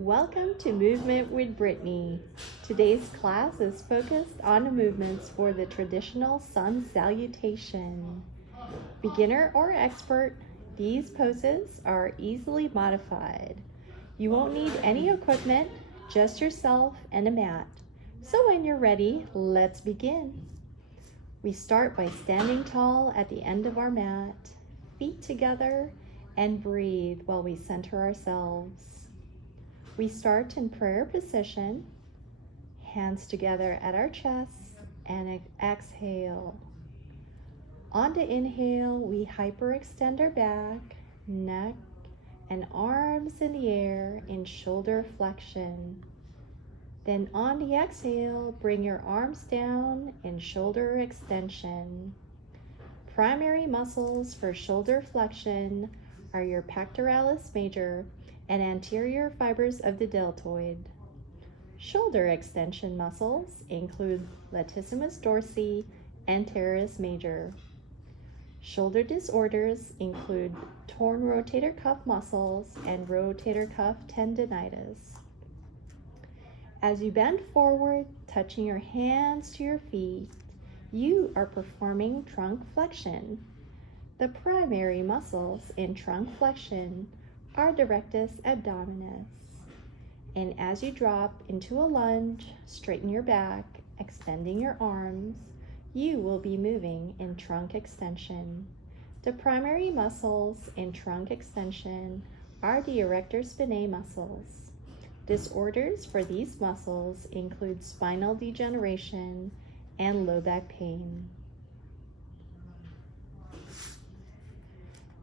Welcome to Movement with Brittany. Today's class is focused on the movements for the traditional sun salutation. Beginner or expert, these poses are easily modified. You won't need any equipment, just yourself and a mat. So when you're ready, let's begin. We start by standing tall at the end of our mat, feet together, and breathe while we center ourselves. We start in prayer position, hands together at our chest, and exhale. On the inhale, we hyperextend our back, neck, and arms in the air in shoulder flexion. Then on the exhale, bring your arms down in shoulder extension. Primary muscles for shoulder flexion are your pectoralis major and anterior fibers of the deltoid. Shoulder extension muscles include latissimus dorsi and teres major. Shoulder disorders include torn rotator cuff muscles and rotator cuff tendinitis. As you bend forward, touching your hands to your feet, you are performing trunk flexion. The primary muscles in trunk flexion are the rectus abdominis. And as you drop into a lunge, straighten your back, extending your arms, you will be moving in trunk extension. The primary muscles in trunk extension are the erector spinae muscles. Disorders for these muscles include spinal degeneration and low back pain.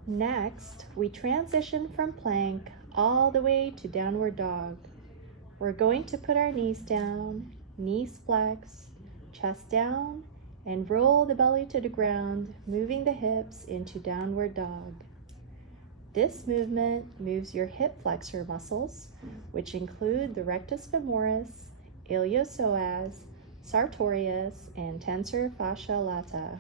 Next, we transition from plank all the way to downward dog. We're going to put our knees down, knees flexed, chest down, and roll the belly to the ground, moving the hips into downward dog. This movement moves your hip flexor muscles, which include the rectus femoris, iliopsoas, sartorius, and tensor fascia lata.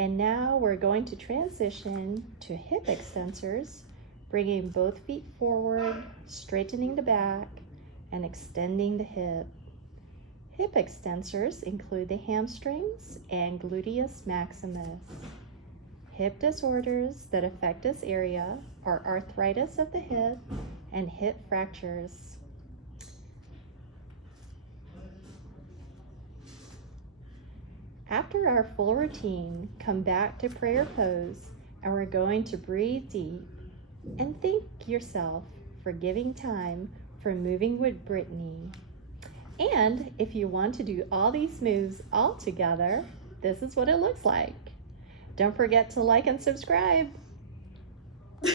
And now we're going to transition to hip extensors, bringing both feet forward, straightening the back, and extending the hip. Hip extensors include the hamstrings and gluteus maximus. Hip disorders that affect this area are arthritis of the hip and hip fractures. After our full routine, come back to prayer pose, and we're going to breathe deep and thank yourself for giving time for moving with Brittany. And if you want to do all these moves all together, this is what it looks like. Don't forget to like and subscribe.